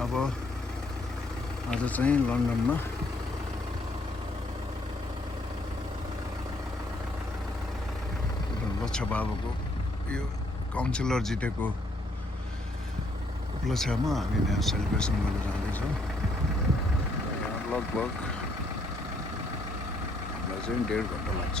अब आज चाहिँ लन्डनमा लच्छा बाबुको यो काउन्सिलर जितेको उपलक्ष्यमा हामी यहाँ सेलिब्रेसन गर्न जाँदैछौँ। लगभग हामीलाई चाहिँ 1.5 घन्टा लाग्छ।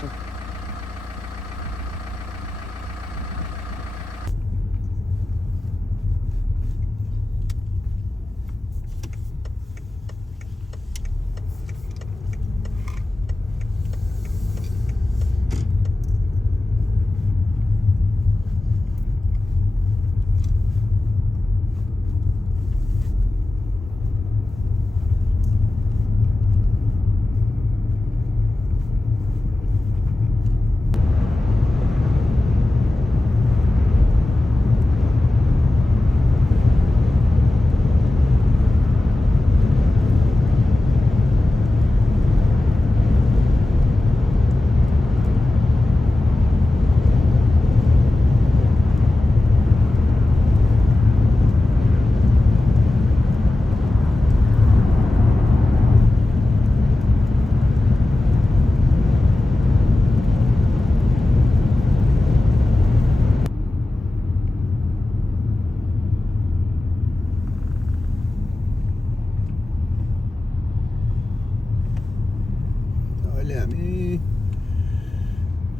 हामी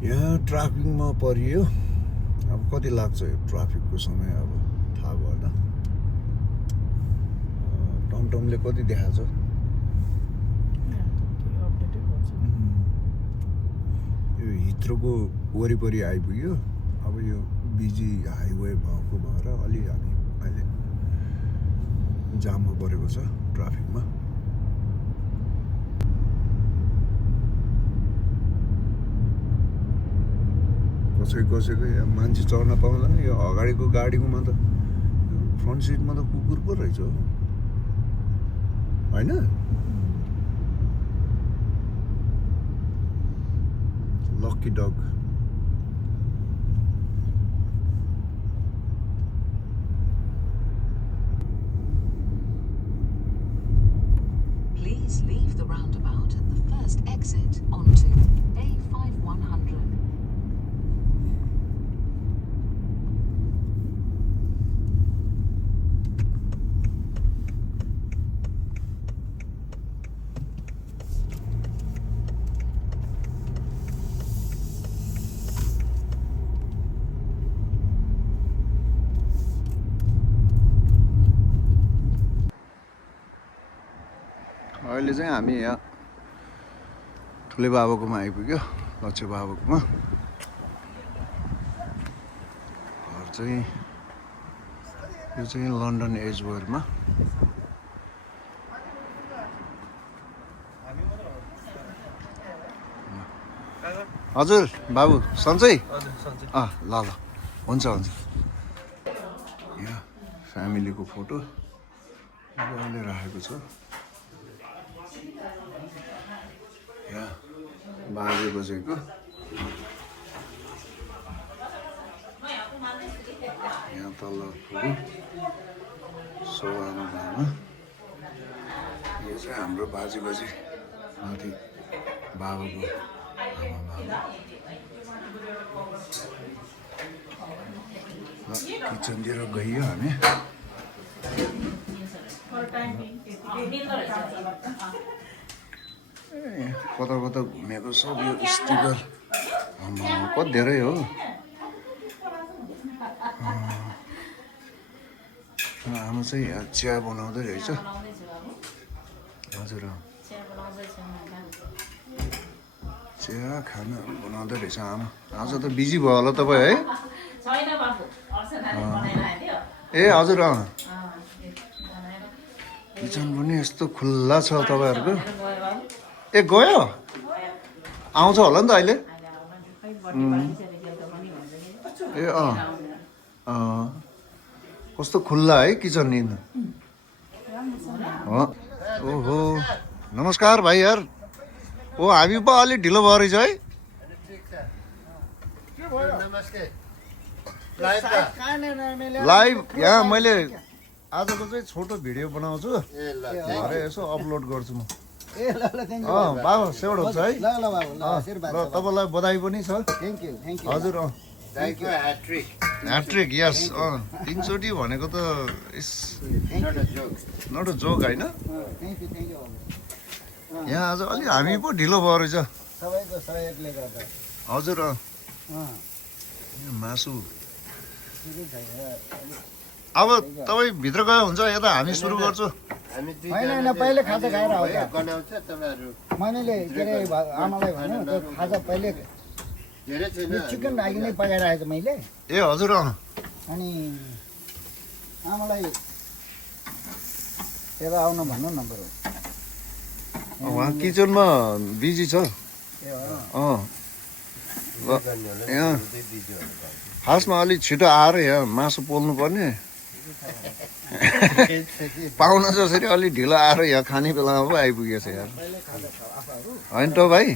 यहाँ ट्राफिकमा परियो। अब कति लाग्छ यो ट्राफिकको समय अब थाहा भएन। टमटमले कति देखाएको छ? यो हिथ्रोको वरिपरि आइपुग्यो। अब यो बिजी हाइवे भएको भएर अलि हामी अहिले जाममा परेको छ ट्राफिकमा। कसैको यहाँ मान्छे चढ्न पाउँदैन। यो अगाडिको गाडीकोमा त फ्रन्ट सिटमा त कुकुर पो रहेछ होइन? Lucky dog. Please leave the roundabout at the first exit onto A5100. अहिले चाहिँ हामी यहाँ ठुले बाबाकोमा आइपुग्यो। लच्छे बाबाकोमा घर चाहिँ यो चाहिँ लन्डन एजवेयरमा। हजुर बाबु सन्चै? ल ल हुन्छ हुन्छ। यहाँ फ्यामिलीको फोटो अहिले राखेको छ। यहाँ बाजे बजेको, यहाँ तल फुपू सौआमा बामा। यो चाहिँ हाम्रो बाजे बजे माथि बाबाको आमा बाबा। ल किचनतिर गइयो हामी। कता कता घुमेको सब यो स्टिकर कति धेरै हो। आमा चाहिँ यहाँ चिया बनाउँदै रहेछ। हजुर चिया खाना बनाउँदै रहेछ आमा। आज त बिजी भयो होला तपाईँ है? ए हजुर किचन पनि यस्तो खुल्ला छ तपाईँहरूको। ए गयो? आउँछ होला नि त अहिले? ए कस्तो खुल्ला है किचन नि। ओहो नमस्कार भाइ यार। ओ हामी पो अलिक ढिलो भयो रहेछ है? लाइभ यहाँ मैले आजको चाहिँ छोटो भिडियो बनाउँछु भरे यसो अपलोड गर्छु म ए ल ल थ्याङ्क यू बाबु सेवड हुन्छ है ल ल बाबु ल आशीर्वाद ल तपाईँलाई बधाई पनि छ थ्याङ्क यू हजुर ह्याट्रिक यस तीनचोटि भनेको त इस नट अ जोक होइन थ्याङ्क यू यहाँ आज अलि हामी पो ढिलो भयो रहेछ सबैको सहयोगले गर्दा हजुर मासु अब तपाईँ भित्र गयो हुन्छ यता हामी सुरु गर्छु होइन पहिले खाजा खाएर आउँछ मैले के अरे आमालाई भन्यो त्यो खाजा पहिले चिकन लागि नै पकाइरहेको मैले ए हजुर अनि आमालाई यता आउनु भन्नु न बरु उहाँ किचनमा बिजी छ ल यहाँ खासमा अलिक छिटो आएर यहाँ मासु पोल्नु पर्ने पाहुना जसरी अलिक ढिलो आएर यहाँ खाने बेलामा पो आइपुगेछ यार होइन त भाइ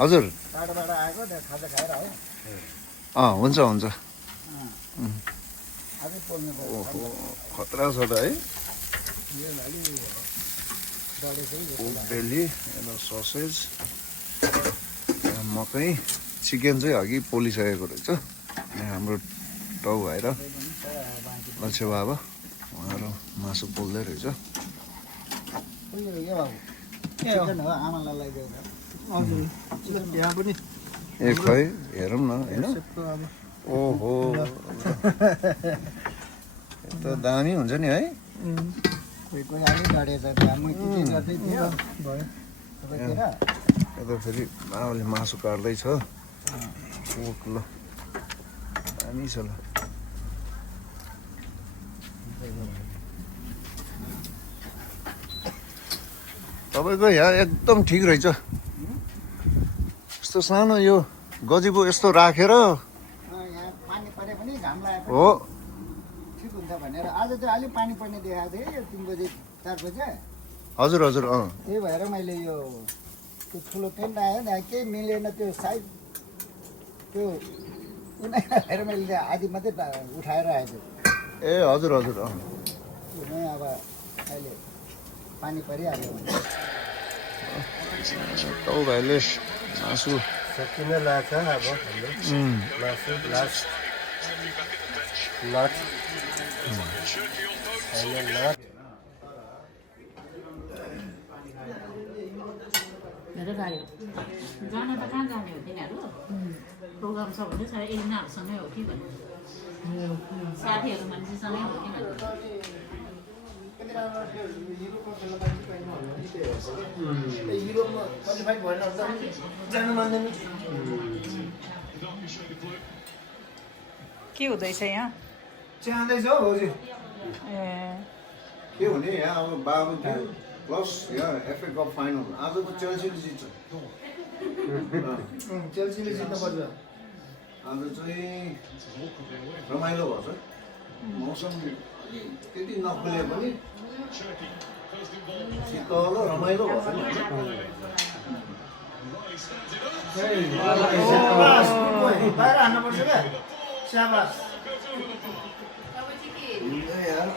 हजुर टाढोबाट आएको त्यहाँ खाजा खाएर आयो हुन्छ हुन्छ अझै पोल्नु पर्यो ओहो खतरा छ त है पोर्क बेली यता ससेज मकै चिकन चाहिँ अघि पोलिसकेको रहेछ यहाँ हाम्रो टाउ भएर लक्ष्य बाबा उहाँहरू मासु पोल्दै रहेछ चिकन हो आमालाई लैजाऊ यहाँ पनि ए खै हेरौँ न होइन ओहो त दामी हुन्छ नि है कोही कोही अलिक डढेछ त्यहाँ म के गर्दै थियो भयो यता फेरि बाबाले मासु काट्दैछ पोर्क ल दामी छ ल तपाईँको यहाँ एकदम ठिक रहेछ यस्तो सानो यो गजिबो यस्तो राखेर यहाँ पानी परे पनि घाम लाग्यो हो ठिक हुन्छ भनेर आज चाहिँ अलिक पानी पर्ने देखाएको थिएँ यो 3 बजे 4 बजे हजुर हजुर त्यही भएर मैले यो त्यो ठुलो टेन्ट आयो त्यहाँ केही मिलेन त्यो साइज त्यो उनीहरू मैले त्यहाँ आधी मात्रै उठाएर आएको ए हजुर हजुर त्यो नै अब अहिले पानी परिहाल्यो टाउ भाइले मासु सकिन लाग्छ अब हाम्रो मासु लास्ट लट फाइनल लट मेरो गाडी जान त कहाँ जाने हो तिनीहरू प्रोग्राम छ भने चाहिँ एलिनाहरूसँगै हो कि भन्नु साथीहरू मान्छेसँगै हो कि भन्नु युरोपमा क्वालिफाइड भएन जानु मान्दैन के हुँदैछ यहाँ चाहँदैछ हौ भाउजू ए के हुने यहाँ अब बाबु थियो प्लस यहाँ एफए कप फाइनल आज त चेल्सीले जित्छ चेल्सीले जित्नुपर्छ आज चाहिँ रमाइलो भएछ मौसम त्यति नखुले पनि शीतल रमाइलो भएछ नि बाहिर हान्नुपर्छ क्या स्याबास यार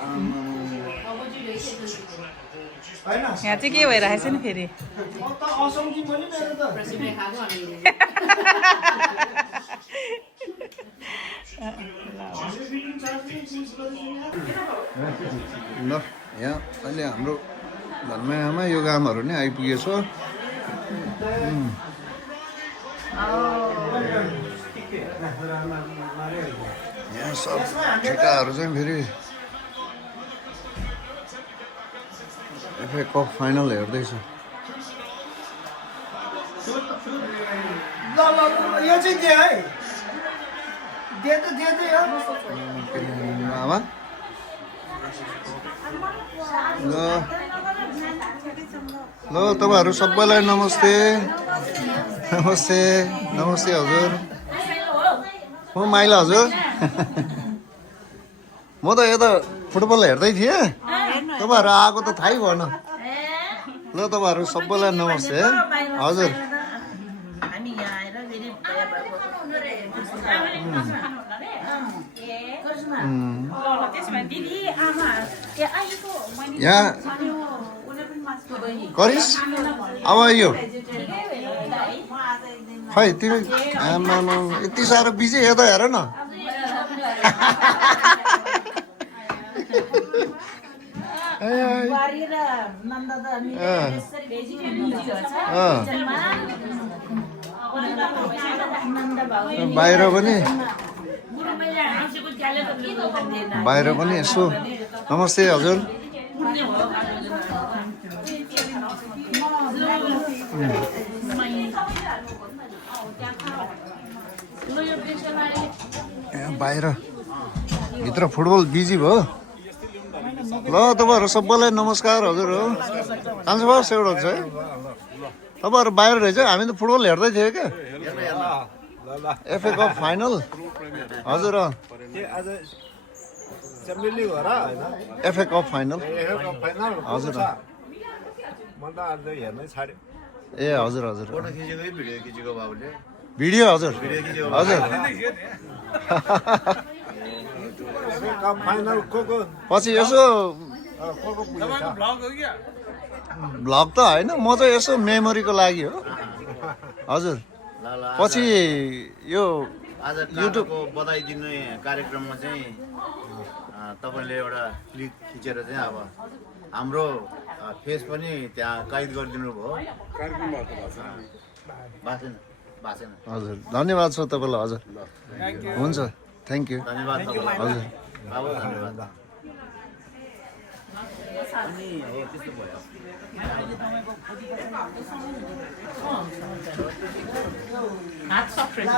होइन यहाँ चाहिँ के भइरहेछ नि फेरि त असम्झी पनि मेरो त ल यहाँ अहिले हाम्रो धनमायामा यो कामहरू नै आइपुगेछ यहाँ सब ठेकाहरू चाहिँ फेरि एफए कप फाइनल हेर्दैछु ल ल यो चाहिँ दे है दे त हो आमा ल ल तपाईँहरू सबैलाई नमस्ते नमस्ते नमस्ते हजुर म माइला हजुर म त यता फुटबल हेर्दै थिएँ तपाईँहरू आएको त थाहै भएन ल तपाईँहरू सबैलाई नमस्ते है हजुर हामी यहाँ आएर फेरि त्यसो भने दिदी आमा आइको मैले यहाँ करिस अब यो खै तिमी आमामा यति साह्रो बिजी यता हेर न बाहिर पनि यसो नमस्ते हजुर बाहिर भित्र फुटबल बिजी भयो ल तपाईँहरू सबैलाई नमस्कार हजुर हो कान्छो बस एउटा छ है तपाईँहरू बाहिर रहेछ हामी त फुटबल हेर्दै थियौँ क्या एफए कप फाइनल हजुर एफए कप फाइनल हजुर ए हजुर हजुर भिडियो हजुर हजुर पछि यसो भ्लग त होइन म चाहिँ यसो मेमोरीको लागि हो हजुर पछि यो आज युट्युबको बधाई दिने कार्यक्रममा चाहिँ तपाईँले एउटा क्लिक खिचेर चाहिँ अब हाम्रो फेस पनि त्यहाँ कैद गरिदिनु भयो हजुर धन्यवाद छ तपाईँलाई हजुर हुन्छ थ्याङ्क यू धन्यवाद हजुर बाबु धन्यवाद त्यस्तो भयो हात सफ्रेस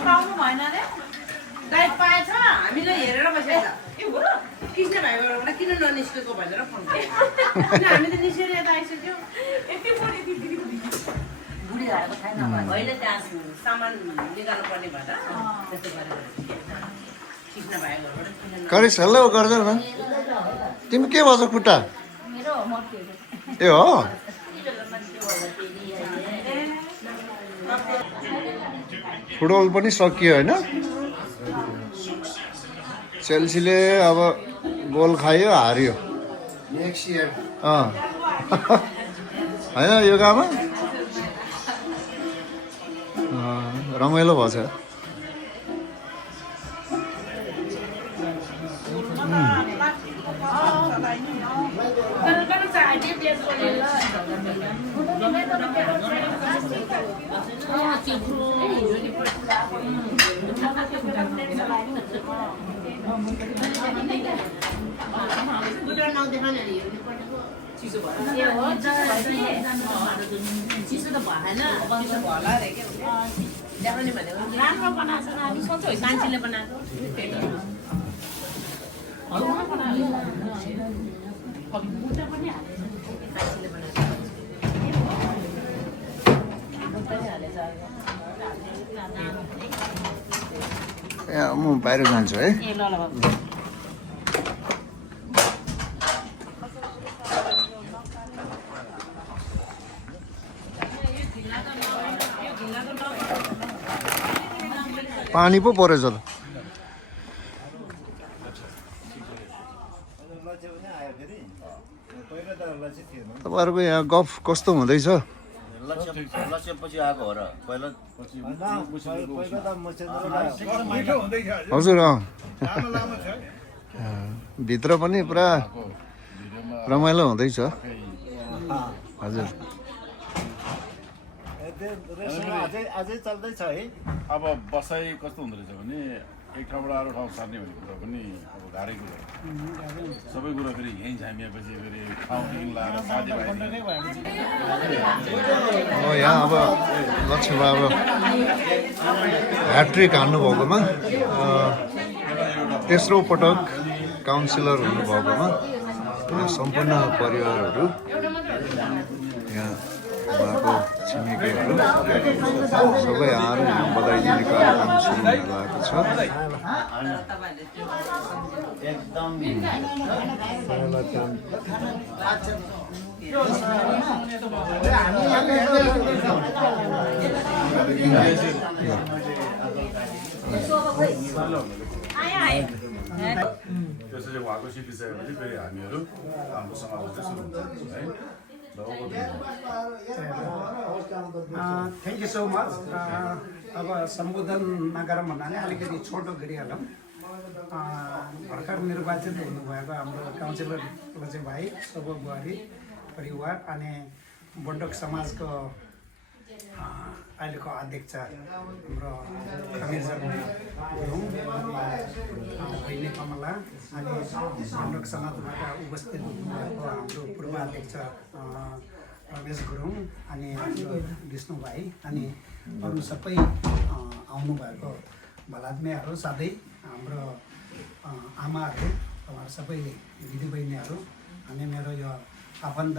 पाउनु भएन रे दाइ पाएछ हामीले हेरेर बसेछ कृष्ण भाइबाट किन ननिस्केको भनेर फोन हामी त निस्केर यता आइसक्यो बुढी हालेको छैन होइन त्यहाँ सामान निकाल्नु पर्ने भएर त्यस्तो गरेर कृष्ण भाइबाट करिस हेलो गर्दै न तिमी के भन्छ खुट्टा ए हो फुटबल पनि सकियो होइन चेल्सीले अब गोल खायो हार्यो होइन यो गाउँमा रमाइलो भएछ राम्रो बनाएको छ हामी सोच्छौँ मान्छेले बनाएको म बाहिर जान्छु है ए ल ल पानी पो परेछ त तपाईँहरूको यहाँ गफ कस्तो हुँदैछ लक्ष्यपछि आएको हो र पहिला हजुर भित्र पनि पुरा रमाइलो हुँदैछ हजुर अझै चल्दैछ है अब बसाइ कस्तो हुँदो रहेछ भने एक ठाउँबाट अरू ठाउँ सार्ने भन्ने कुरा पनि अब गाह्रै कुरा सबै कुरा फेरि यहीँ झामिएपछि फेरि ठाउँदेखि लाएर साथीभाइ यहाँ अब लक्ष्य बाबु ह्याट्रिक हान्नुभएकोमा तेस्रो पटक काउन्सिलर हुनुभएकोमा सम्पूर्ण परिवारहरू यहाँ उहाँको छिमेकीहरू सबै आएर यहाँ बधाई दिने कार्यक्रम सुरु हुन लागेको छ। एकदम त्यसपछि उहाँको सिकिसकेपछि फेरि हामीहरू हाम्रो समाज चाहिँ सुरु हुन्छ है। Thank you so much. अब सम्बोधन नगरौँ भन्नाले अलिकति छोटो गरिहालौँ। भर्खर निर्वाचित हुनुभएको हाम्रो काउन्सिलर लचे भाइ, सब बुहारी परिवार अनि बन्टोक समाजको अहिलेको अध्यक्ष हाम्रो खमिरजन गुरुङ अनि बहिनी कमला अनि बन्टोक समाजबाट उपस्थित हुनुभएको हाम्रो पूर्व अध्यक्ष रमेश गुरुङ अनि हाम्रो विष्णु भाइ अनि अरू सबै आउनुभएको भलात्मेहरू, साथै हाम्रो आमाहरू, उहाँहरू सबै दिदीबहिनीहरू अनि मेरो यो आफन्त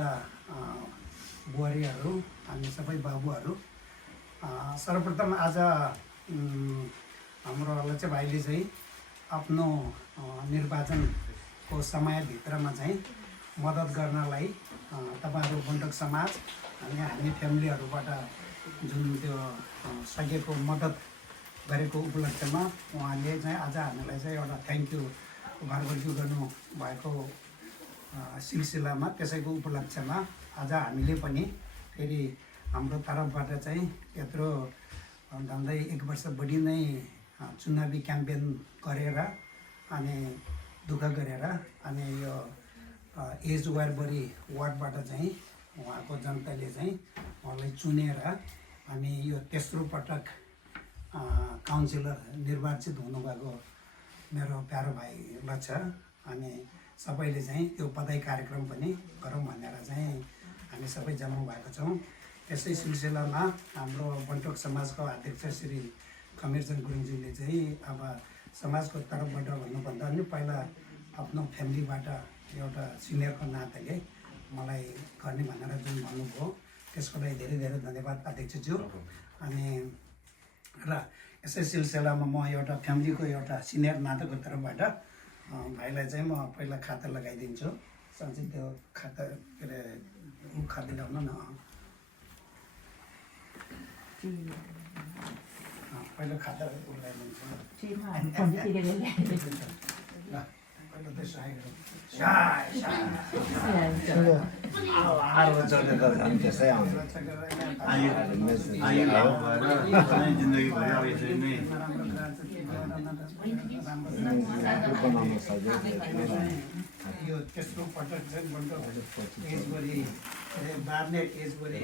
बुहारीहरू अनि सबै बाबुहरू, सर्वप्रथम आज हाम्रो लचे भाइले चाहिँ आफ्नो निर्वाचनको समयभित्रमा चाहिँ मद्दत गर्नलाई तपाईँहरू बन्टोक समाज अनि हामी फ्यामिलीहरूबाट जुन त्यो सकेको मद्दत गरेको उपलक्ष्यमा उहाँले चाहिँ आज हामीलाई चाहिँ एउटा थ्याङ्क यू भरभर्क्यु गर्नुभएको सिलसिलामा त्यसैको उपलक्ष्यमा आज हामीले पनि फेरि हाम्रो तर्फबाट चाहिँ यत्रो झन्डै 1 वर्ष बढी नै चुनावी क्याम्पेन गरेर अनि दुःख गरेर अनि यो एज वारबरी वार्डबाट चाहिँ उहाँको जनताले चाहिँ उहाँलाई चुनेर अनि यो तेस्रो पटक काउन्सिलर निर्वाचित हुनुभएको मेरो प्यारो भाइ लक्ष अनि सबैले चाहिँ त्यो बधाई कार्यक्रम पनि गरौँ भनेर चाहिँ हामी सबै जम्मा भएको छौँ। त्यसै सिलसिलामा हाम्रो बन्टोक समाजको अध्यक्ष श्री खमिरजन गुरुङजीले चाहिँ अब समाजको तर्फबाट भन्नुभन्दा पनि पहिला आफ्नो फ्यामिलीबाट एउटा सिनियरको नाताले मलाई गर्ने भनेर जुन भन्नुभयो त्यसको लागि धेरै धेरै धन्यवाद अध्यक्षज्यू। अनि र यसै सिलसिलामा म एउटा फ्यामिलीको एउटा सिनियर नाताको तर्फबाट भाइलाई चाहिँ म पहिला खाता लगाइदिन्छु। साँच्चै त्यो खाता के अरे खाता ल्याउनु न, पहिलो खाता लगाइदिन्छु। पहिलो त सहाय गरौँ। जिन्दगीभरि अब यसरी नै यो तेस्रो पटक चाहिँ बन्टोक एजबरी बार्नेट एजबरी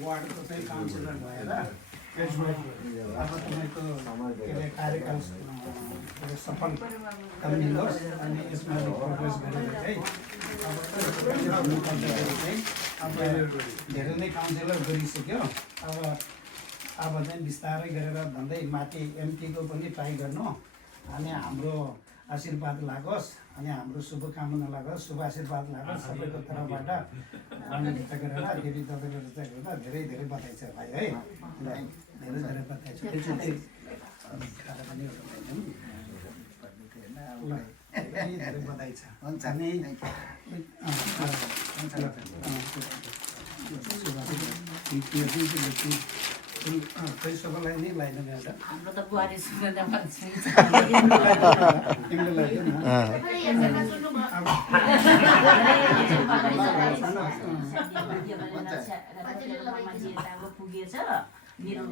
वार्डको चाहिँ काउन्सिलर भएर अब तपाईँको के अरे कार्यकाल सफल मिलोस् अनि यसमा प्रोग्रेस गरेर चाहिँ अब चाहिँ अब धेरै नै काउन्सिलर गरिसक्यो। अब चाहिँ बिस्तारै गरेर भन्दै माथि एमपीको पनि ट्राई गर्नु अनि हाम्रो आशीर्वाद लागोस् अनि हाम्रो शुभकामना लागोस्, शुभ आशीर्वाद लागोस् सबैको तर्फबाट भन्ने विचार गरेर फेरि तपाईँले विचार गर्दा धेरै धेरै बधाई छ भाइ है, धेरै धेरै बधाई छ। खाना पनि एउटा लगाइदिउँ ल, धेरै बधाई छ। हुन्छ नि खै सबैलाई नै लगाइदिनु एउटा हाम्रो त बुहारी सुन्दा भन्छ तिमीले लगाइदिउ न। पुगेछ मेरो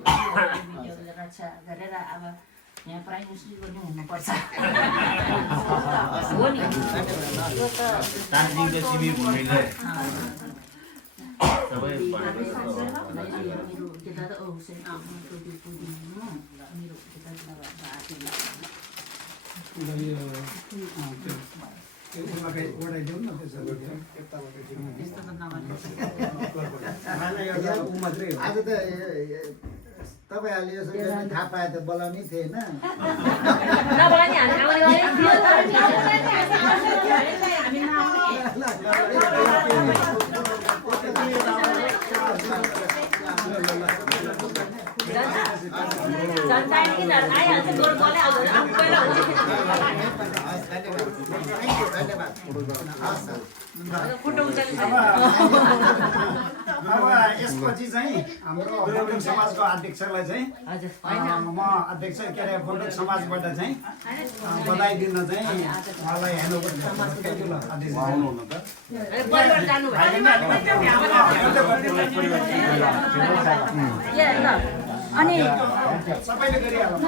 रक्षा गरेर अब यहाँ प्राइम मिनिस्टर पनि हुनुपर्छ हो नि। दार्जिलिङको शिविर भूमिले सबै मेरो केटा त ओढाइदेऊ न त्यसो ऊ मात्रै हो। आज त तपाईँहरूले यसो गर्ने थाहा पाए त बोलाउनै थिएन। हामी अब यसपछि चाहिँ हाम्रो बन्टुक समाजको अध्यक्षलाई चाहिँ म अध्यक्ष के अरे बन्टुक समाजबाट चाहिँ बधाई दिन चाहिँ उहाँलाई ह्यान्डओभर अनि सबैले गरिहाल्नु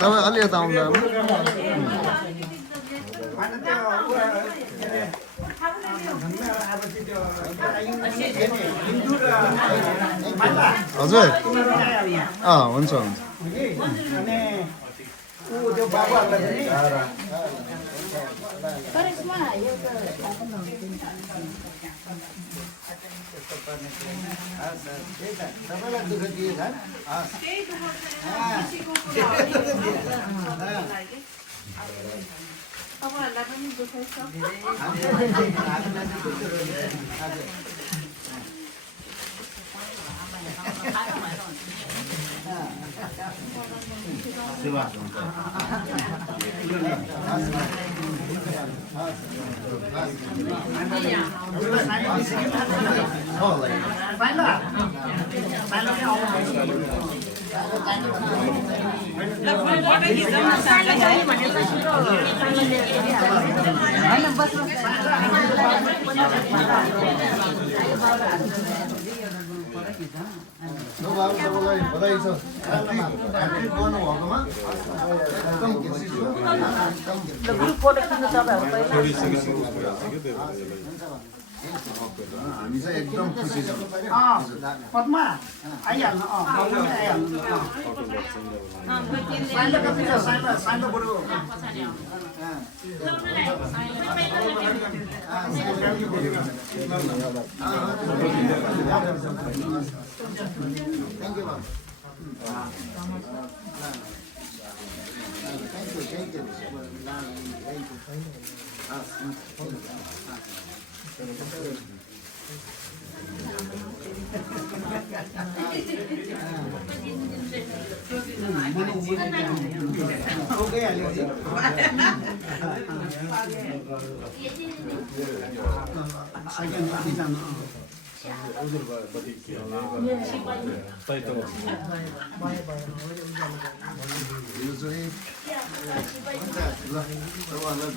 तपाईँ अलि यता आउँदा हजुर हुन्छ हुन्छ अनि ऊ त्यो बाबुहरूलाई सबैलाई दुःख दिए छ तपाईँहरूलाई पनि दुःखै छ तपाईँलाई बधाई छ ह्याट्रिक गर्नुभएकोमा एकदम खुसी छु हामी चाहिँ एकदम खुसी छौँ पद्मा आइहाल्नु आइहाल्नु सानो बरु थ्याङ्क यू थ्याङ्क यू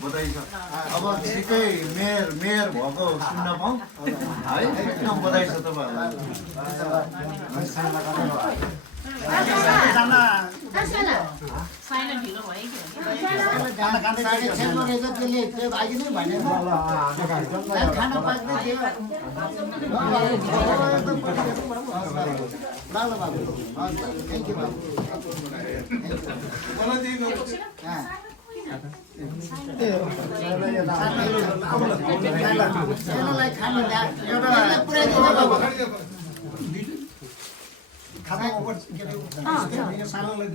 बधाई छ अब छिटै मेयर भएको सुन्न पाऊँ है एकदम बधाई छ तपाईँहरूलाई साइना ढिलो भयो कि त्यो भाइ नै भने खाना पाक्दै थियो ल बाबु थ्याङ्क यू बाबु सानोलाई खानु खाना ओभर के अरे सानोलाई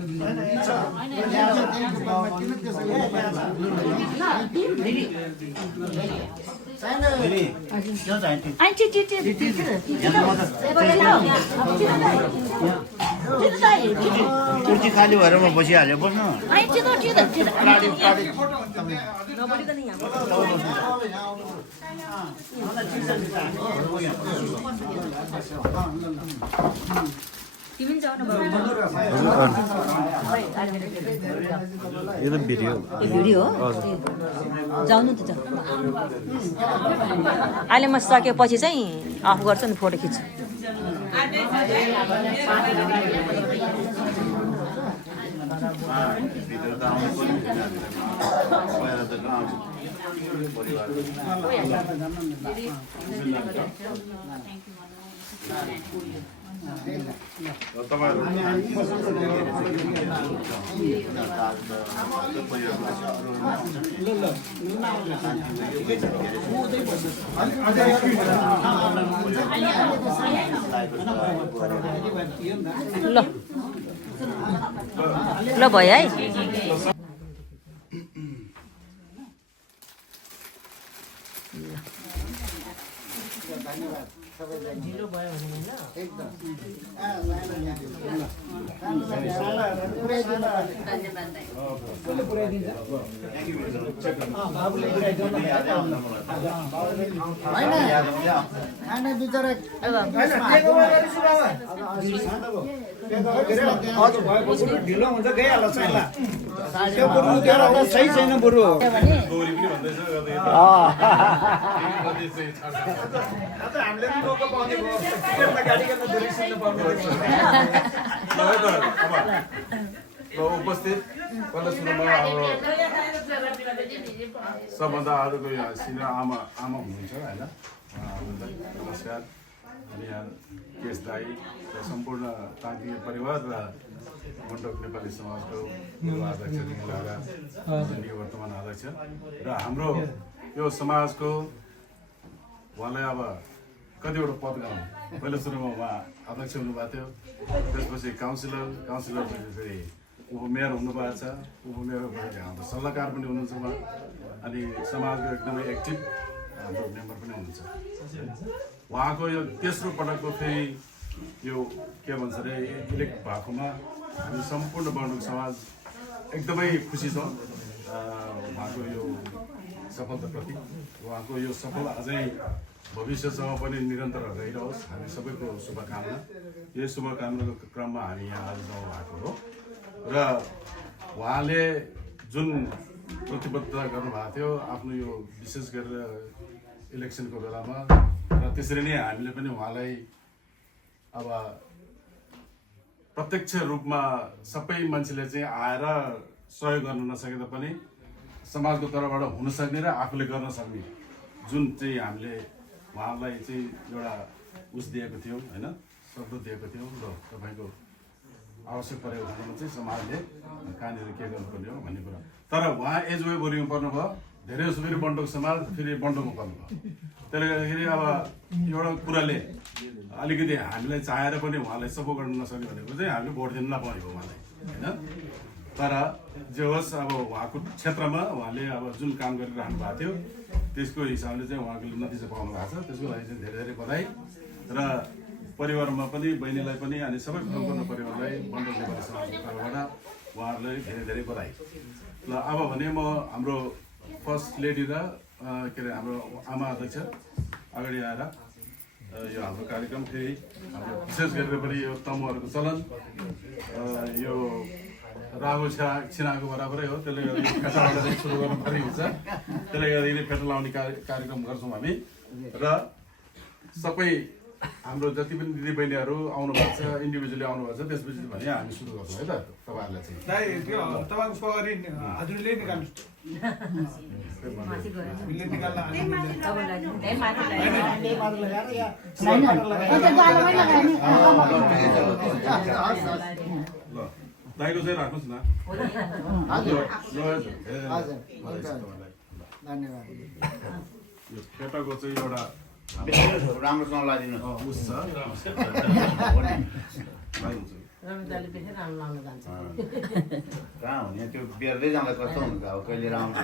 कुर्सी खाली भएर म बसिहालेँ बस्नु यो त भिडियो भिडियो हो जाउनु त जाऊ अहिले म सकेपछि चाहिँ अफ गर्छु नि फोटो खिच्छु ल भयो है खाना बिचरा ढिलो हुन्छ गइहाल्छ त्यो बरु त्यो सही छैन बरु हामीले मौका पाउने भयो टिकटमा गाडी गर्न धेरै सुन्न पाउनु उपस्थित पहिला सुरुमा अब सबभन्दा आजको यो सिनियर आमा हुनुहुन्छ होइन उहाँहरूलाई नमस्कार अनि यहाँ केस दाई र सम्पूर्ण तान्त्रिक परिवार र मण्डप नेपाली समाजको पूर्व अध्यक्षदेखि लिएर वर्तमान अध्यक्ष र हाम्रो यो समाजको उहाँलाई अब कतिवटा पद गर्नु पहिलो सुरुमा उहाँ अध्यक्ष हुनुभएको थियो त्यसपछि काउन्सिलर फेरि उपमेयर हुनुभएको छ उपमेयर हाम्रो सल्लाहकार पनि हुनुहुन्छ उहाँ अनि समाजको एकदमै एक्टिभ हाम्रो मेम्बर पनि हुनुहुन्छ उहाँको यो तेस्रो पटकको फेरि यो के भन्छ अरे इलेक्ट भएकोमा हामी सम्पूर्ण वर्णको समाज एकदमै खुसी छौँ उहाँको यो सफलताप्रति उहाँको यो सफल अझै भविष्यसम्म पनि निरन्तर रहिरहोस् हामी सबैको शुभकामना यही शुभकामनाको क्रममा हामी यहाँ आज जाउँ भएको हो र उहाँले जुन प्रतिबद्धता गर्नुभएको थियो आफ्नो यो विशेष गरेर इलेक्सनको बेलामा र त्यसरी नै हामीले पनि उहाँलाई अब प्रत्यक्ष रूपमा सबै मान्छेले चाहिँ आएर सहयोग गर्न नसके तापनि समाजको तर्फबाट हुन सक्ने र आफूले गर्न सक्ने जुन चाहिँ हामीले उहाँलाई चाहिँ एउटा दिएको थियौँ होइन शब्द दिएको थियौँ र तपाईँको आवश्यक परेको खण्डमा चाहिँ समाजले कहाँनिर के गर्नुपर्ने हो भन्ने कुरा तर उहाँ एज वे बोरिङमा पर्नुभयो धेरै जसो फेरि बन्टोक समाज फेरि बन्टोकमा पर्नुभयो त्यसले गर्दाखेरि अब एउटा कुराले अलिकति हामीलाई चाहेर पनि उहाँलाई सपोर्ट गर्न नसक्ने भनेको चाहिँ हामीले भोट दिन नपाउने भयो उहाँलाई होइन तर जे होस् अब उहाँको क्षेत्रमा उहाँले अब जुन काम गरिरहनु भएको थियो त्यसको हिसाबले चाहिँ उहाँको नतिजा पाउनु भएको छ त्यसको लागि चाहिँ धेरै धेरै बधाई र परिवारमा पनि बहिनीलाई पनि अनि सबै सम्पूर्ण परिवारलाई बन्टोक नेपाली समाजको तर्फबाट उहाँहरूलाई धेरै धेरै बधाई ल अब भने म हाम्रो फर्स्ट लेडी र के अरे हाम्रो आमा अध्यक्ष अगाडि आएर यो हाम्रो कार्यक्रम फेरि हाम्रो विशेष गरेर पनि यो तमुहरूको चलन यो रागो छिनाको बराबरै हो त्यसले गर्दा फेटाबाट चाहिँ सुरु गर्नु पर्ने हुन्छ त्यसले गर्दाखेरि फेटा लाउने कार्यक्रम गर्छौँ हामी र सबै हाम्रो जति पनि दिदीबहिनीहरू आउनु भएको छ इन्डिभिजुअली आउनु भएको छ त्यसपछि भने हामी सुरु गर्छौँ है त तपाईँहरूलाई चाहिँ त्यो तपाईँको पगारी हजुरले निकाल्नु दाइको चाहिँ राख्नुहोस् न धन्यवाद यो केटाको चाहिँ एउटा राम्रोसँग लगाइदिनु उस छ कहाँ हुने त्यो बेर्दै जाँदा कस्तो हुन्छ अब कहिले राम्रो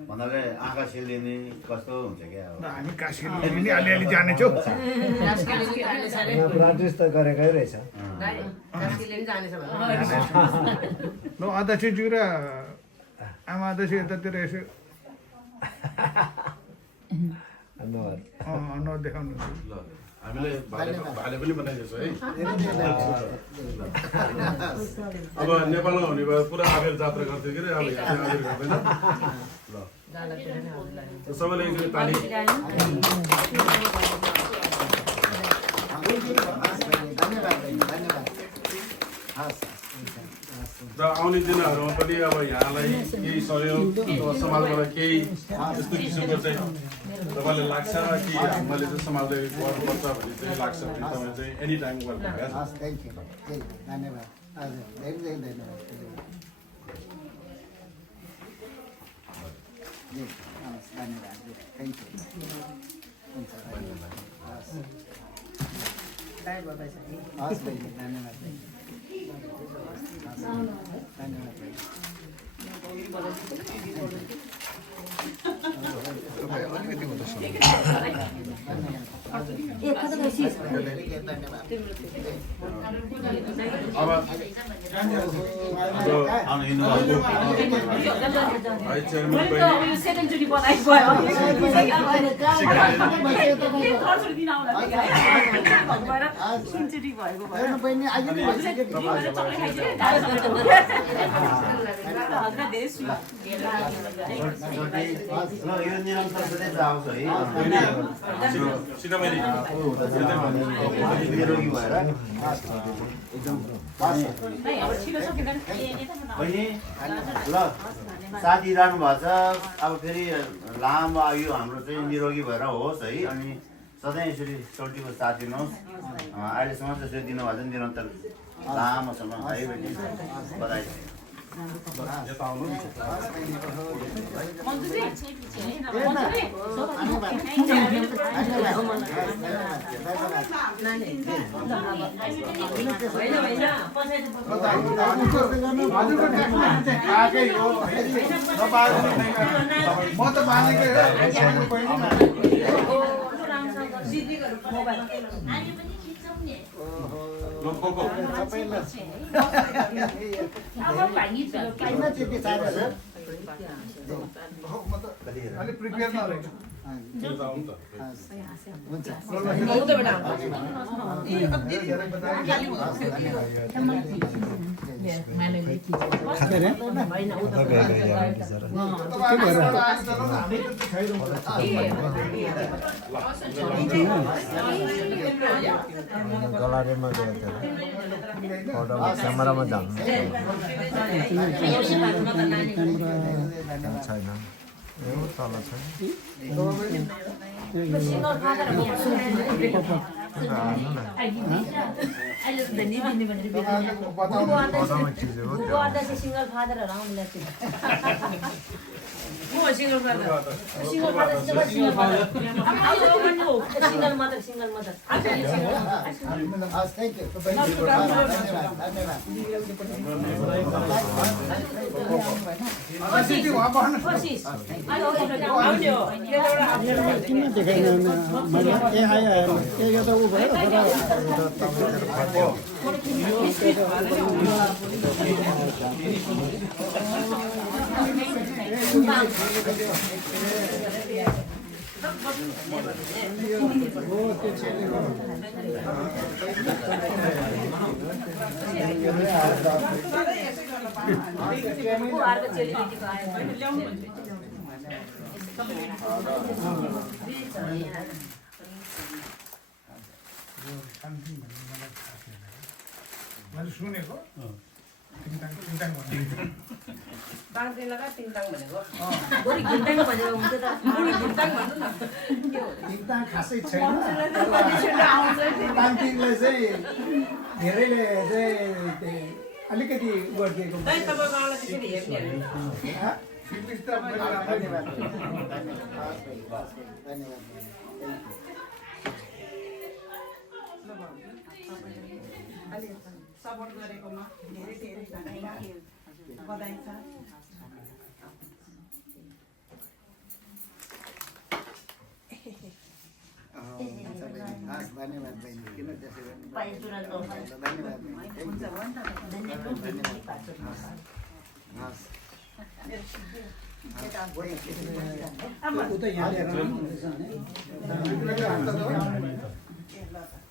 भन्नाले आँखा सिल्दिने कस्तो हुन्छ क्या अब हामी कास्किल पनि अलिअलि जानेछौँ प्राक्टिस त गरेकै रहेछ ल अध्यक्षज्यू र आमा अध्यक्ष यतातिर यसो अनुहार देखाउनु ल हामीले भाले पनि बनाइदिएछौँ है अब नेपालमा हुने भयो पुरा आबेर जात्रा गर्थ्यो कि अब यहाँ चाहिँ आबेर गर्दैन ल सबैलाई एकचोटि ताली धन्यवाद धन्यवाद हस् र आउने दिनहरूमा पनि अब यहाँलाई केही सहयोग अथवा समाजबाट केही यस्तो किसिमको चाहिँ तपाईँलाई लाग्छ कि मैले चाहिँ समाजले गर्नुपर्छ भन्ने चाहिँ लाग्छ भने तपाईँ चाहिँ एनी टाइम गर्नु भइहाल्छ। हस् थ्याङ्क यू धन्यवाद हजुर धेरै धेरै धन्यवाद जी हस् धन्यवाद थ्याङ्क यू हुन्छ हस् हस् बहिनी धन्यवाद धन्यवाद सेकेन्डचोटि बनाएको भयो बहिनी आज नै भइसक्यो यो निरन्तर सधैँ आउँछ है सीतामढ़ी निरोगी भएर बहिनी ल साथी रहनु भएको छ अब फेरि लामो आयु हाम्रो चाहिँ निरोगी भएर होस् है अनि सधैँ यसरी चोटिको साथ दिनुहोस् अहिलेसम्म त्यसरी दिनुभएको छ निरन्तर लामोसम्म है बहिनी बधाई अलिक प्रिपेयर नरहेको गलारेमा गयो क्यामेरामा जानु छैन तल छैन सिङ्गल फादरहरू आउनु single mother single mother thank you किन देखाइन मैले ए आयो यो त ऊ भयो मैले सुनेको तिङताङ तिङताङ खासै छैन तिङताङलाई चाहिँ धेरैले चाहिँ अलिकति गरिदिएको सपोर्ट गरेकोमा धेरै धेरै धन्यवाद बधाई छ धन्यवाद बहिनी किन त्यसै गर्नु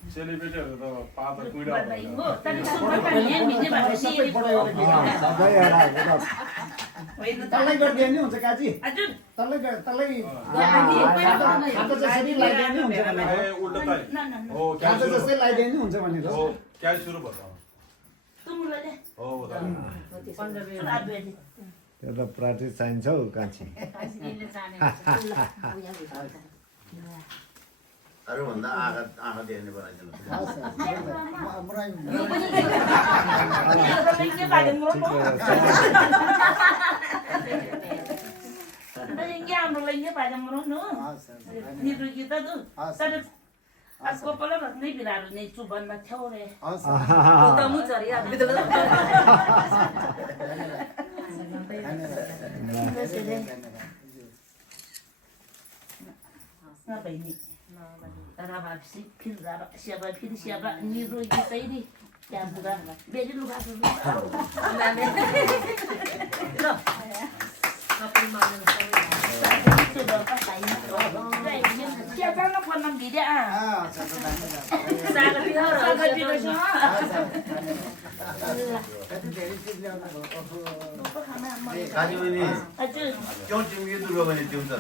सेलिब्रेटीहरू त पाता कुइडा तल्लै गरिदियो नि हुन्छ काजी तल्लै उल्टा जस्तै लगाइदियो नि हुन्छ भनेको क्या सुरु भयो त्यो त प्र्याक्टिस चाहिन्छ हौ कान्छी अरूभन्दा आँखा देख्ने बनाइदिनु हाम्रो लागि पाइदा मराउनु निरु गीत दु तर आजको पल नै बिरारो नै चुबनमा थ्याउ रे त मु चरी आ ना बहिनी राबा फिर राबा स्याबा निरु गीतै नि त्यहाँ पुरा बेली लुगाको Siapa pun nam bida ah. Saya lebih harus kerja semua. Kaji बहिनी क्यों चिम्की दुर्गा बहिनी त्यो त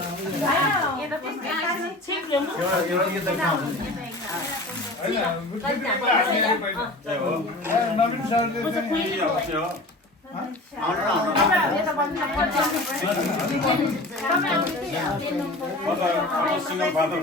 एउटा गीत देखाउनु नवीन सरले सिंगल फादर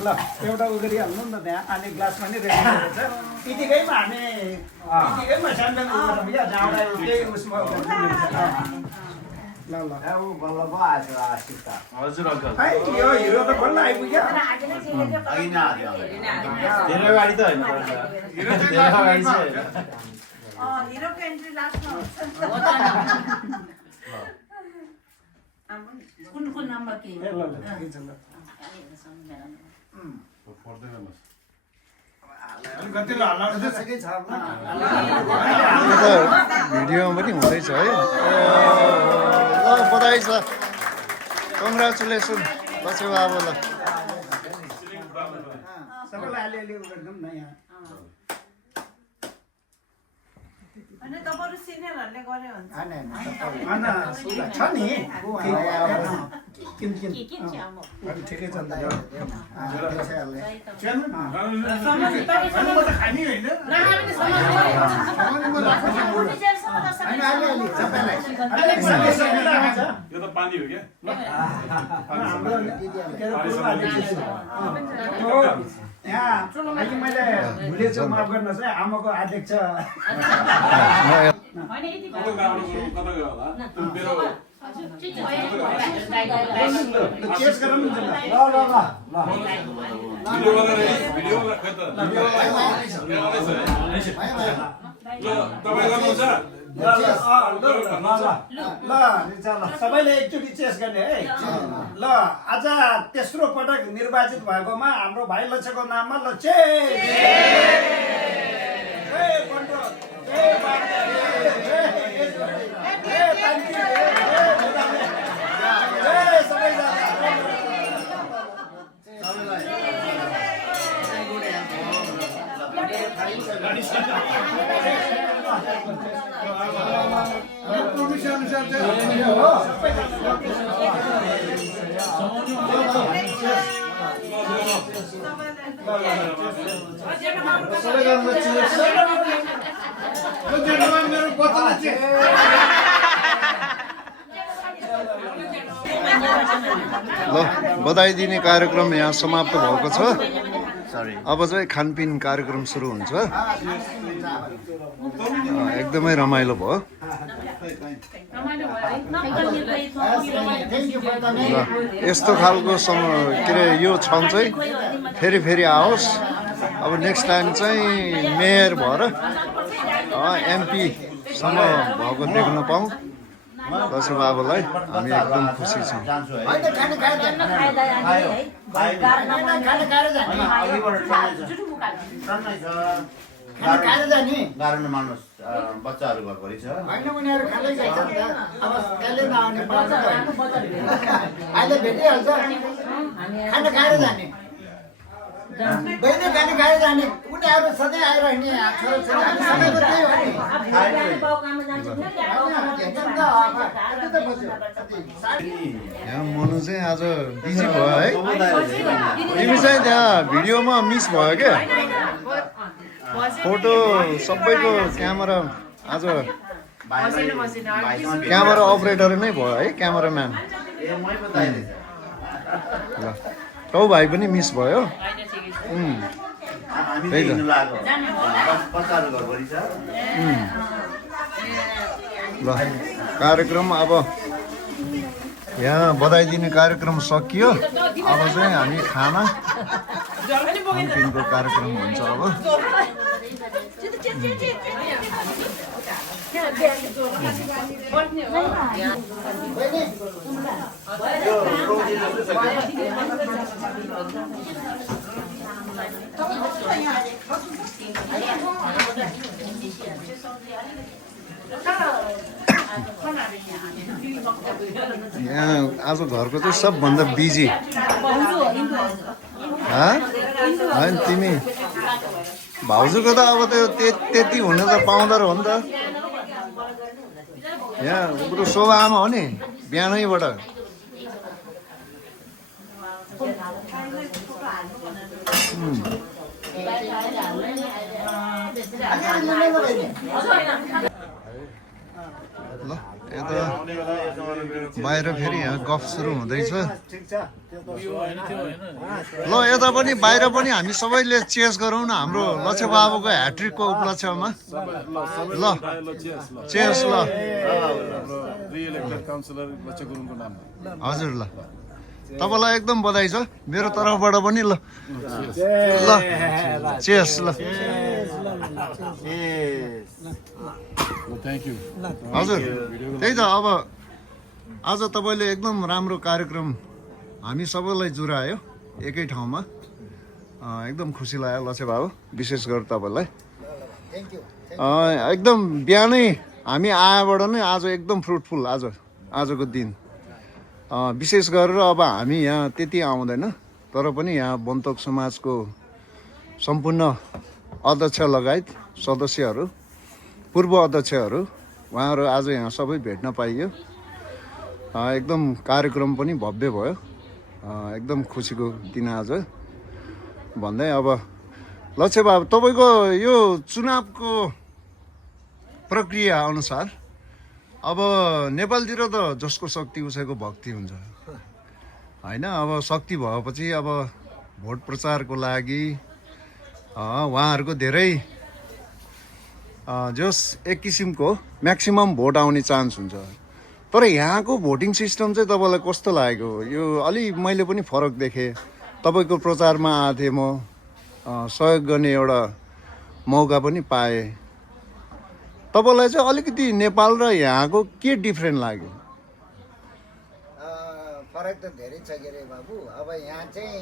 ल एउटा उ गरिहाल्नु नि त त्यहाँ पानी ग्लासमा नै रेडी गरेको छ यतिकैमा हामी यतिकैमा सानसानो उयो भइहाल्छ जाँडा केही उसमा ल ल बल्ल पो आएछ आशिक त हजुर अङ्कल खै यो हिरो त बल्ल आइपुग्यो धेरै गाडी त होइन हिरोको एन्ट्री लास्टमा कुन कुन नम्बर के ल ल ठिकै छ ल भिडियोमा पनि हुँदैछ है ल बधाई छ कङ्ग्रेचुलेसन लक्ष्मी बाबुलाई सबैलाई अलिअलि उ गरिदिउँ न यहाँ अनि तपाईहरु सिनियरहरुले गर्यो छ भन्छ नि किन ठिकै छ नि यो त पानी हो क्या यहाँ अहिले मैले भुलेछु माफ गर्नुहोस् है आमाको अध्यक्ष कता गयो होला चेस गरौँ न भिडियो तपाईँ गर्नुहुन्छ ल सबैले एकचोटि चेस गर्ने है ल आज तेस्रो पटक निर्वाचित भएकोमा हाम्रो भाइ लक्ष्यको नाममा लक्ष्य ल बधाई दिने कार्यक्रम यहाँ समाप्त भएको छ अब चाहिँ खानपिन कार्यक्रम सुरु हुन्छ एकदमै रमाइलो भयो यस्तो खालको के अरे यो क्षण चाहिँ फेरि आओस् अब नेक्स्ट टाइम चाहिँ मेयर भएर एमपीसम्म भएको देख्न पाऊँ लक्ष्य बाबुलाई हामी एकदम खुसी छौँ। जान्छु है होइन खाने खाएर जाने खायो खाने खाएर जाने अघिबाट टन्नै छ खाने खाएर जाने गाह्रो नमान्नुहोस् बच्चाहरू घरभरि छ होइन उनीहरू खाँदै जान्छ नि त अब कहिले नआउने पाउँछ अहिले भेटिहाल्छ खाना खाएर जाने बहिनी खाने खाएर जाने उनीहरू सधैँ आएर हिँड्ने छोराछोरी हामी सबैको त्यही हो नि यहाँ मनु चाहिँ आज बिजी भयो है तिमी चाहिँ त्यहाँ भिडियोमा मिस भयो क्या फोटो सबैको क्यामेरा आज क्यामेरा अपरेटर नै भयो है क्यामेराम्यान ल तौ भाइ पनि मिस भयो हामी त्यही त। हिँड्नु लाग्यो बच्चाहरू घरभरि छ ल कार्यक्रम अब यहाँ बधाई दिने कार्यक्रम सकियो अब चाहिँ हामी खाना खानपिनको कार्यक्रम हुन्छ अब यहाँ आज घरको चाहिँ सबभन्दा बिजी होइन तिमी भाउजूको त अब त्यो त्यति हुन त पाउँदो रहेछ हो नि त यहाँ उम्रो शोभा आमा हो नि बिहानैबाट ल यता बाहिर फेरि यहाँ गफ सुरु हुँदैछ ल यता पनि बाहिर पनि हामी सबैले चेस गरौँ न हाम्रो लक्ष्य बाबुको ह्याट्रिकको उपलक्ष्यमा ल चेस ल हजुर ल तपाईँलाई एकदम बधाई छ मेरो तर्फबाट पनि ल ल चेस ल हजुर त्यही त अब आज तपाईँले एकदम राम्रो कार्यक्रम हामी सबैलाई जुरायो एकै ठाउँमा एकदम खुसी लाग्यो लक्ष्य बाबु विशेष गरेर तपाईँलाई एकदम बिहानै हामी आएबाट नै आज एकदम फ्रुटफुल आजको दिन विशेष गरेर अब हामी यहाँ त्यति आउँदैन तर पनि यहाँ बन्तोक समाजको सम्पूर्ण अध्यक्ष लगायत सदस्यहरू पूर्व अध्यक्षहरू उहाँहरू आज यहाँ सबै भेट्न पाइयो एकदम कार्यक्रम पनि भव्य भयो एकदम खुसीको दिन आज भन्दै अब लक्ष्य बाबु तपाईँको यो चुनावको प्रक्रिया अनुसार अब नेपालतिर त जसको शक्ति उसैको भक्ति हुन्छ होइन अब शक्ति भएपछि अब भोट प्रचारको लागि उहाँहरूको धेरै जस एक किसिमको म्याक्सिमम भोट आउने चान्स हुन्छ तर यहाँको भोटिङ सिस्टम चाहिँ तपाईँलाई कस्तो लागेको यो अलि मैले पनि फरक देखेँ तपाईँको प्रचारमा आएको थिएँ म सहयोग गर्ने एउटा मौका पनि पाएँ तपाईँलाई चाहिँ अलिकति नेपाल र यहाँको के डिफ्रेन्ट लाग्यो फरक त धेरै छ के अरे बाबु अब यहाँ चाहिँ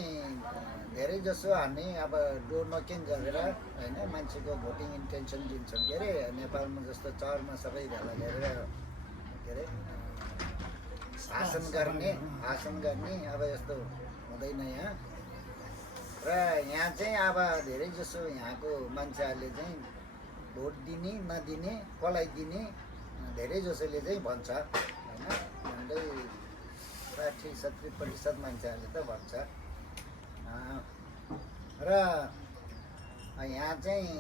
धेरै जसो हामी अब डोर नकिङ गरेर होइन मान्छेको भोटिङ इन्टेन्सन दिन्छौँ के अरे नेपालमा जस्तो चौरमा सबै भेला गरेर के अरे शासन गर्ने अब यस्तो हुँदैन यहाँ र यहाँ चाहिँ अब धेरै जसो यहाँको मान्छेहरूले चाहिँ भोट दिने नदिने कसलाई दिने धेरै जसोले चाहिँ भन्छ होइन झन्डै 60-70% मान्छेहरूले त भन्छ र यहाँ चाहिँ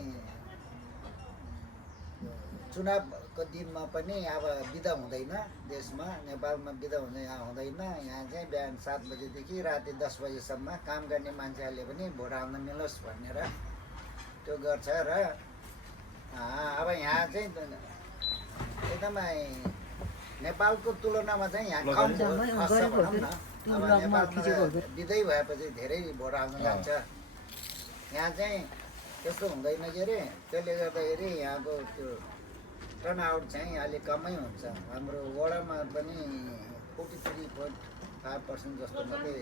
चुनावको दिनमा पनि अब बिदा हुँदैन देशमा नेपालमा बिदा हुँदैन यहाँ चाहिँ बिहान 7 बजेदेखि राति 10 बजेसम्म काम गर्ने मान्छेहरूले पनि भोट हाल्न मिलोस् भनेर त्यो गर्छ र अब यहाँ चाहिँ एकदमै नेपालको तुलनामा चाहिँ यहाँ कम खस्छ भनौँ न अब नेपालमा बिदै भएपछि धेरै भोट हाल्न जान्छ यहाँ चाहिँ त्यस्तो हुँदैन के अरे त्यसले गर्दाखेरि यहाँको त्यो टर्नआउट चाहिँ अलिक कमै हुन्छ हाम्रो वडामा पनि 43.5% जस्तो मात्रै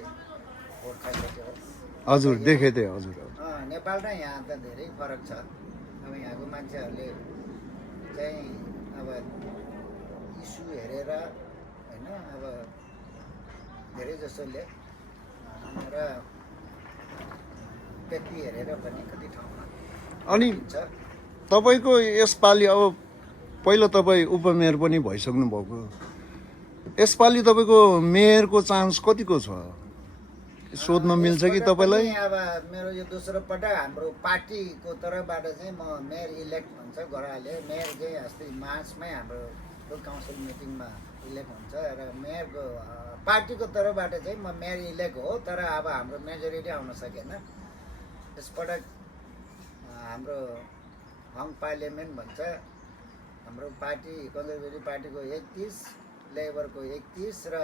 भोट खाइसक्यो हजुर देखेँ थिएँ हजुर नेपाल र यहाँ त धेरै फरक छ अब यहाँको मान्छेहरूले चाहिँ अब इस्यु हेरेर होइन अब धेरै जसोले र व्यक्ति हेरेर पनि कति ठाउँमा अनि तपाईँको यसपालि अब पहिलो तपाईँ उपमेयर पनि भइसक्नु भएको यसपालि तपाईँको मेयरको चान्स कतिको छ सोध्न मिल्छ कि तपाईँलाई अब मेरो यो दोस्रो पटक हाम्रो पार्टीको तर्फबाट चाहिँ म मेयर इलेक्ट हुन्छ गराले मेयर चाहिँ अस्ति मार्चमै हाम्रो फुल काउन्सिल मिटिङमा इलेक्ट हुन्छ र मेयरको पार्टीको तर्फबाट चाहिँ म मेयर इलेक्ट हो तर अब हाम्रो मेजोरिटी आउन सकेन यसपटक हाम्रो हङ पार्लियामेन्ट भन्छ हाम्रो पार्टी कन्जर्भेटिभ पार्टीको 31 लेबरको 31 र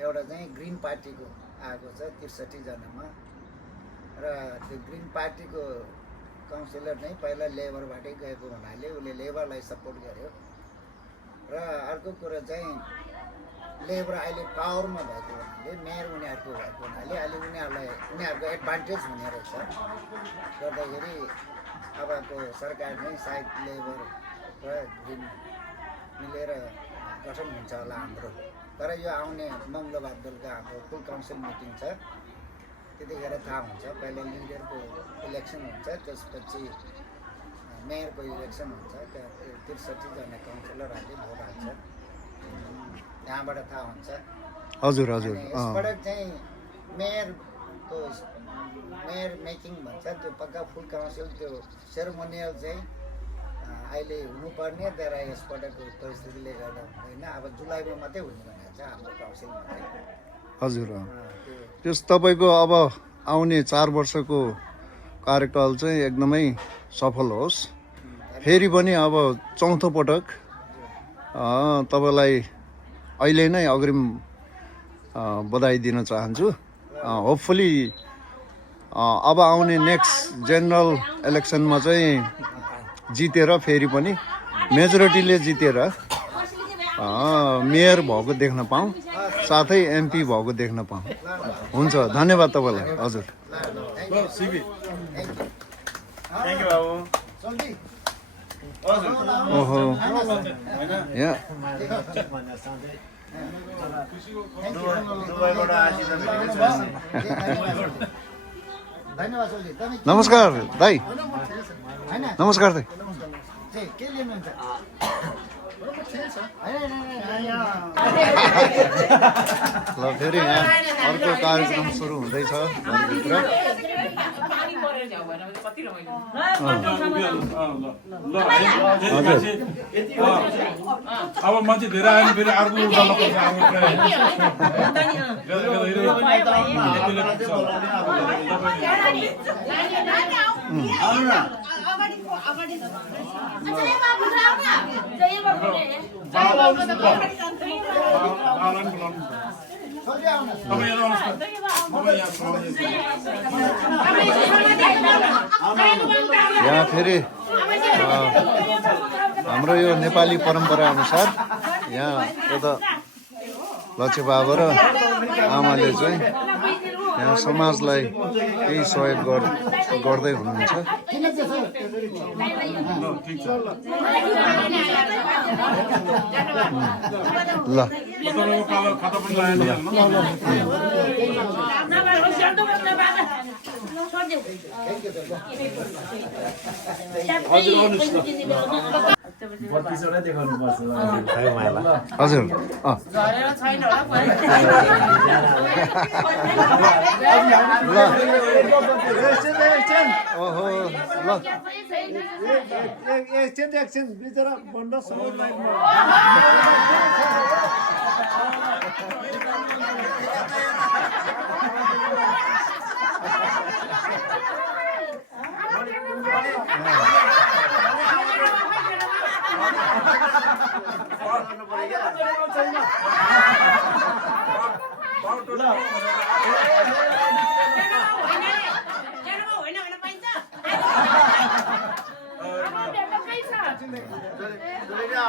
एउटा चाहिँ ग्रिन पार्टीको आएको छ 63 जनामा र त्यो ग्रिन पार्टीको काउन्सिलर नै पहिला लेबरबाटै गएको हुनाले उसले लेबरलाई सपोर्ट गर्यो र अर्को कुरो चाहिँ लेबर अहिले पावरमा भएको हुनाले मेयर उनीहरूको भएको हुनाले अहिले उनीहरूको एडभान्टेज हुने रहेछ गर्दाखेरि अबको सरकार नै सायद लेबर र ग्रिन मिलेर गठन हुन्छ होला हाम्रो तर यो आउने मङ्गलबार बेलुका हाम्रो फुल काउन्सिल मिटिङ छ त्यतिखेर थाहा हुन्छ पहिला लिडरको इलेक्सन हुन्छ त्यसपछि मेयरको इलेक्सन हुन्छ त्यहाँ 63 जना काउन्सिलरहरूले भोट हाल्छ त्यहाँबाट थाहा हुन्छ हजुर हजुर यसपटक चाहिँ मेयरको मेयर मेकिङ भन्छ त्यो पक्का फुल काउन्सिल त्यो सेरोमोनियल चाहिँ अहिले हुनुपर्ने तर यसपटकको परिस्थितिले गर्दा हुँदैन अब जुलाईमा मात्रै हुने भनेको छ हाम्रो काउन्सिलमा हजुर त्यस तपाईँको अब आउने 4 वर्षको कार्यकाल चाहिँ एकदमै सफल होस् फेरि पनि अब चौथो पटक तपाईँलाई अहिले नै अग्रिम बधाई दिन चाहन्छु होपफुली अब आउने नेक्स्ट जेनरल इलेक्सनमा चाहिँ जितेर फेरि पनि मेजोरिटीले जितेर मेयर भएको देख्न पाऊँ साथै एमपी भएको देख्न पाऊँ हुन्छ धन्यवाद तपाईँलाई हजुर ओहो यहाँ नमस्कार दाइ नमस्कार दाइ के लिनुहुन्छ ल फेरि यहाँ अर्को कार्यक्रम सुरु हुँदैछ घरभित्र अब मान्छे धेरै आयो भने फेरि अर्को उठाउनु यहाँ फेरि हाम्रो यो नेपाली परम्परा अनुसार यहाँ एउटा लक्ष्य बाबा र आमाले चाहिँ यहाँ समाजलाई केही सहयोग गर्दै हुनुहुन्छ ल हजुर ओहो ल एकछिन बिचरा बन्द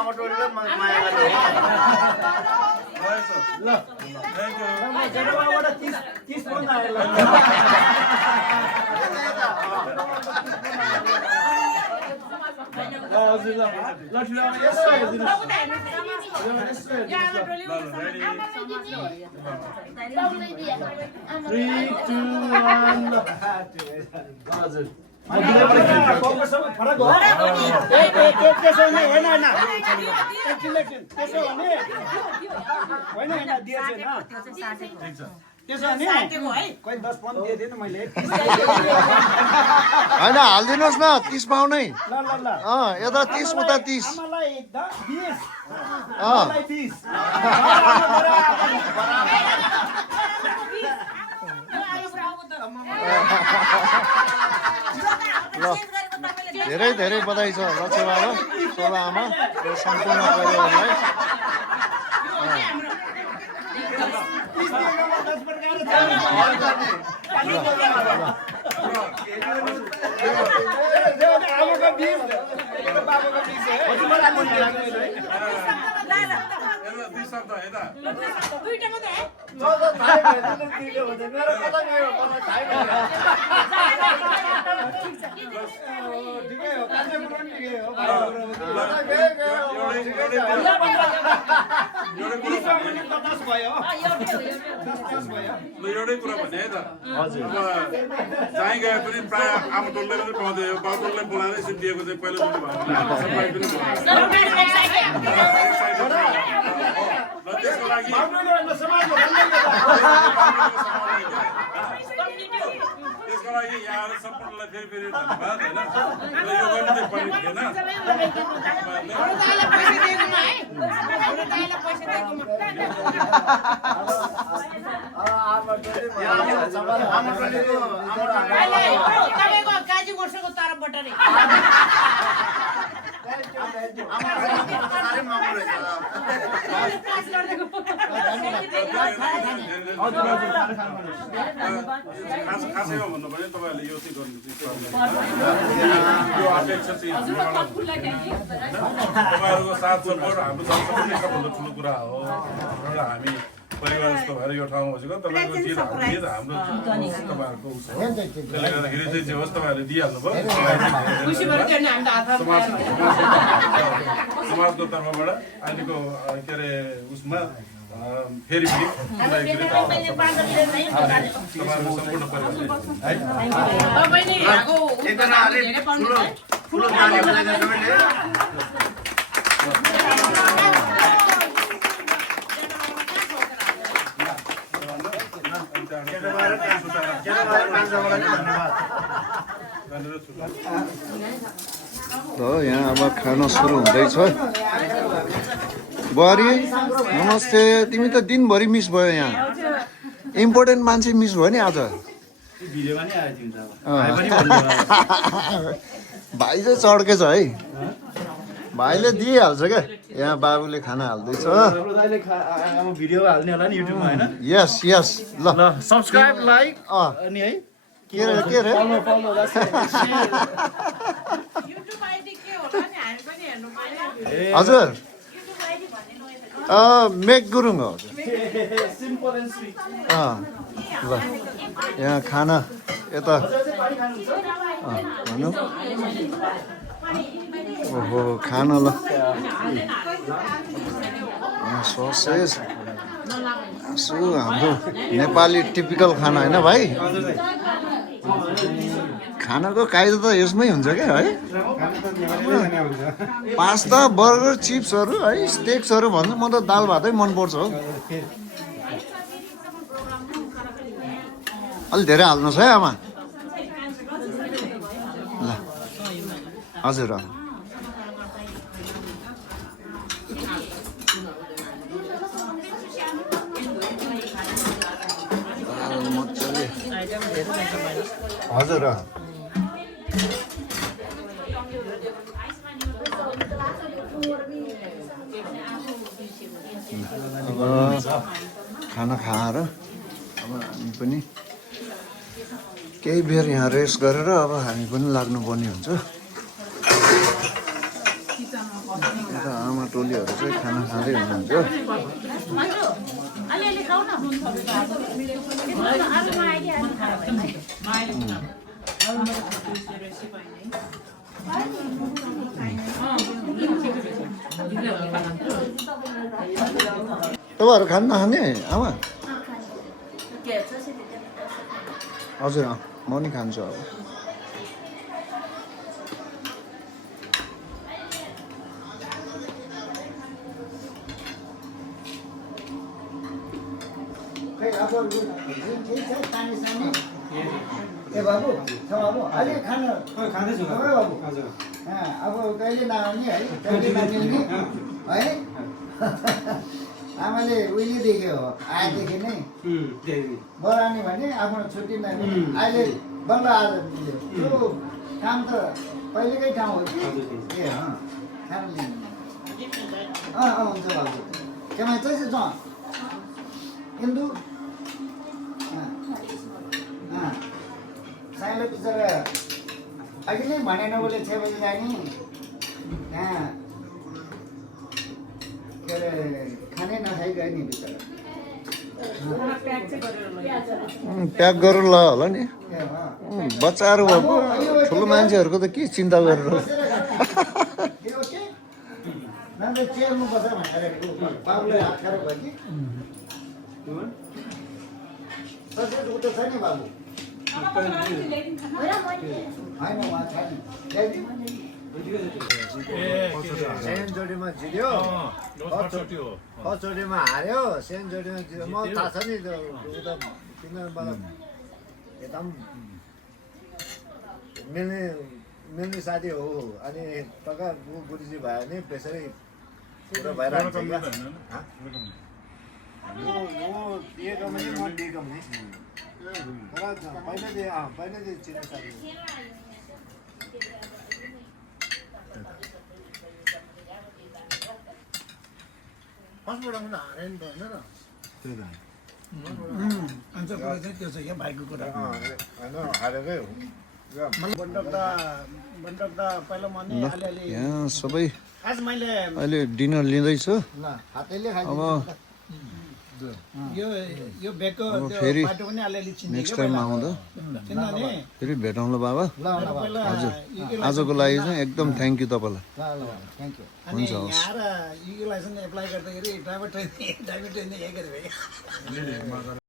आमा टोलीले माया गर्दै होइन हालिदिनुहोस् न 30 पाउ नै यता 30 उता 30 ल धेरै धेरै बधाई छ लक्ष्य बाबा शोभा आमा र सम्पूर्ण परिवारलाई एउटै कुरा भने है त चाहिँ गए पनि प्राय आमा टोलले पनि पाउँदै हो बाउ टोलले बोलाएर यसो दिएको चाहिँ पहिलोचोटि भयो त्यसको लागि त्यसको लागि यहाँ सम्पूर्णलाई फेरि फेरि धन्यवाद होइन यो गर्नु चाहिँ पर्ने थिएन तपाईँको काजी वर्षको तर्फबाट नै खासैमा भन्नु भने तपाईँहरूले यो चाहिँ गर्नु यो अपेक्षा चाहिँ तपाईँहरूको साथ सपोर्ट हाम्रो सबैले सबभन्दा ठुलो कुरा हो र हामी परिवार जस्तो भएर यो ठाउँमा बसेको तपाईँको जित हाम्रो जित हाम्रो तपाईँहरूको उस हो त्यसले गर्दाखेरि चाहिँ जे होस् तपाईँहरूले दिइहाल्नु भयो समाजको तर्फबाट अहिलेको के अरे उसमा फेरि पनि तपाईँहरूको सम्पूर्ण ल यहाँ अब खाना सुरु हुँदैछ बुहारी नमस्ते तिमी त दिनभरि मिस भयो यहाँ इम्पोर्टेन्ट मान्छे मिस भयो नि आज भाइ चाहिँ चड्केछ है भाइले दिइहाल्छ क्या यहाँ बाबुले खाना हाल्दैछ भिडियो हाल्ने होला नि युट्युबमा होइन यस यस ल सब्स्क्राइब लाइक अनि है के रे हजुर मेक गुरुङ हो ल यहाँ खाना यता भनौँ ओहो खाना ल ससेज हाम्रो नेपाली टिपिकल खाना होइन भाइ खानाको कायदा त यसमै हुन्छ क्या है पास्ता बर्गर चिप्सहरू है स्टेक्सहरू भन्दा म त दाल भातै मनपर्छ हो अलि धेरै हाल्नुहोस् है आमा ल हजुर हजुर अब खाना खाएर अब हामी पनि केही बेर यहाँ रेस्ट गरेर अब हामी पनि लाग्नुपर्ने हुन्छ यता आमा टोलीहरू चाहिँ खाना खाँदै हुनुहुन्छ मासु अलिअलि खाऊ न अरूमा आइडिया तपाईँहरू खान नखाने आमा हजुर म नि खान्छु अब खै अब ठिक छ पानी सानी ए बाबु छ बाबु अलि खानु खाँदैछु बाबु हजुर अब कहिले नआउने है कहिले नमिल्ने है आमाले उहिलेदेखि हो आएदेखि नै बोलाउने भने आफ्नो छुट्टी नमिल्ने अहिले बल्ल आज मिल्यो त्यो काम त पहिलेकै ठाउँ हो कि ए खानु लिनु हुन्छ बाबु केमा चाहिँ छ हिन्दू साइलो बिचरा अघि नै भनेन उसले 6 बजी जाने यहाँ के अरे खानै नखाइ गयो नि बिचरा प्याक गरेर ल होला नि ए बच्चाहरू भएको ठुलो मान्छेहरूको त के चिन्ता गरेर यो के नभए चेयरमा बस्छ भनेर बाबुले हात खाएर भयो कि ससुर उता छ नि बाबु होइन उहाँ छ नि सेकेन्ड चोटिमा जित्यो फर्स्ट चोटिमा हार्यो सेकेन्ड चोटिमा जित्यो म थाहा छ नि त्यो उता किनभने मलाई एकदम मिल्ने साथी हो अनि टक्का गुरुजी भयो भने प्रेसरै पुरा भइरहेको छ क्या दिएको पनि म दिएको पनि पहिल्यै चिन्ने साथी फर्स्टबाट पनि हारे नि त होइन र त्यही त अन्त कुरा चाहिँ त्यो छ क्या भाइको कुरा होइन हारेकै हो बन्टक त पहिला म नि अलिअलि यहाँ सबै आज मैले अहिले डिनर लिँदैछु ल हातैले खाइ अब यो बेगको अब त्यो फेरि बाटो पनि अलिअलि चिन्ने नेक्स्ट टाइम आउँदा किनभने फेरि भेटौँला बाबा पहिला हजुर आजको लागि चाहिँ एकदम थ्याङ्क यू तपाईँलाई थ्याङ्क यू अनि यहाँ आएर युको लाइसेन्स एप्लाई गर्दाखेरि ड्राइभर ट्रेनिङ एक गरेँ